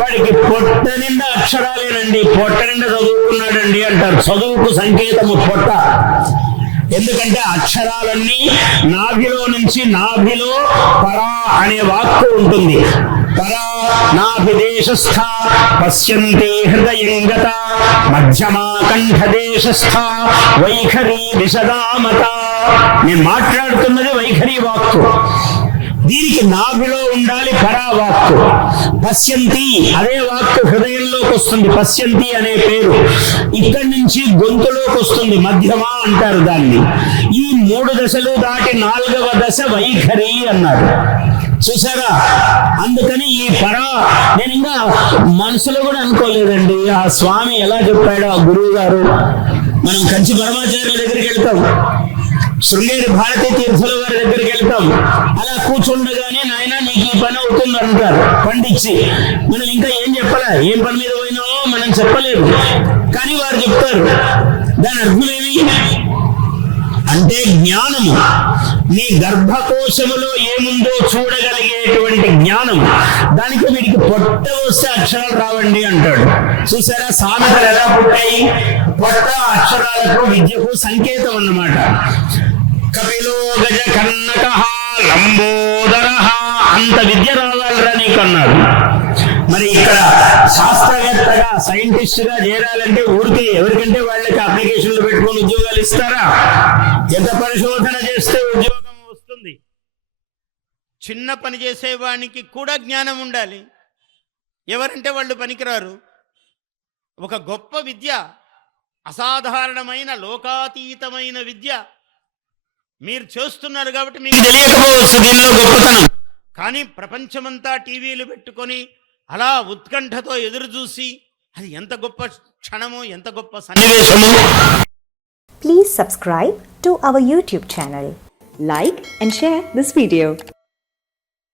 వాడికి పొట్ట నిండా అక్షరాలేనండి, పొట్ట నిండా చదువుకున్నాడండి అంటారు. చదువుకు సంకేతము పొట్ట. ఎందుకంటే అక్షరాలన్నీ నాభిలో నుంచి, నాభిలో పరా అనే వాక్కు ఉంటుంది. పరా నాభిదేశస్థ పశ్యంతి హృదయంగత మధ్యమా కంఠదేశస్థ వైఖరి విశదామత. నేను మాట్లాడుతున్నది వైఖరి వాక్కు. దీనికి నాభిలో ఉండాలి పరావాక్కు. పశ్యంతి అదే వాక్కు హృదయంలోకి వస్తుంది, పశ్యంతి అనే పేరు. ఇక్కడి నుంచి గొంతులోకి వస్తుంది, మధ్యమా అంటారు దాన్ని. ఈ 3 దశలు దాటి 4వ దశ వైఖరి అన్నారు. చూసారా? అందుకని ఈ పరా నేను ఇంకా మనసులో కూడా అనుకోలేదండి. ఆ స్వామి ఎలా చెప్పాడు ఆ గురువు గారు. మనం కంచి పరమాచార్యుల దగ్గరికి వెళ్తాం, శృంగేరి భారతీ తీర్థుల వారి దగ్గరికి వెళ్తాం. అలా కూర్చుండగానే నాయన నీకు ఈ పని అవుతుంది అంటారు పండించి. మనం ఇంకా ఏం చెప్పాలా, ఏం పని మీద పోయినామో మనం చెప్పలేదు, కానీ వారు చెప్తారు. దాని అర్థమేమి అంటే జ్ఞానము. నీ గర్భకోశములో ఏముందో చూడగలిగేటువంటి జ్ఞానం. దానికి వీడికి పొట్ట వస్తే అక్షరాలు రావండి అంటాడు. చూసారా సామెతలు ఎలా పుట్టాయి? పొట్ట అక్షరాలకు, విద్యకు సంకేతం అన్నమాట. కపిలో గజ కన్నక లంబోదర, అంత విద్య రావాలరా నీకు అన్నారు. మరి ఇక్కడ శాస్త్రవేత్తగా, సైంటిస్ట్ గా చేరాలంటే ఊరికే ఎవరికంటే వాళ్ళకి అప్లికేషన్లు పెట్టుకొని ఉద్యోగాలు ఇస్తారా? ఎంత పరిశోధన చేస్తే ఉద్యోగం వస్తుంది? చిన్న పని చేసేవానికి కూడా జ్ఞానం ఉండాలి. ఎవరంటే వాళ్ళు పనికిరారు. ఒక గొప్ప విద్య, అసాధారణమైన లోకాతీతమైన విద్య మీరు చేస్తున్నారు కాబట్టి మీకు తెలియకపోవచ్చు దీనిలో గొప్పతనం. కానీ ప్రపంచమంతా టీవీలు పెట్టుకొని అలా ఉత్కంఠతో ఎదురు చూసి అది ఎంత గొప్ప క్షణమో, ఎంత గొప్ప సన్నివేశమో. Please subscribe to our YouTube channel. Like and share this video.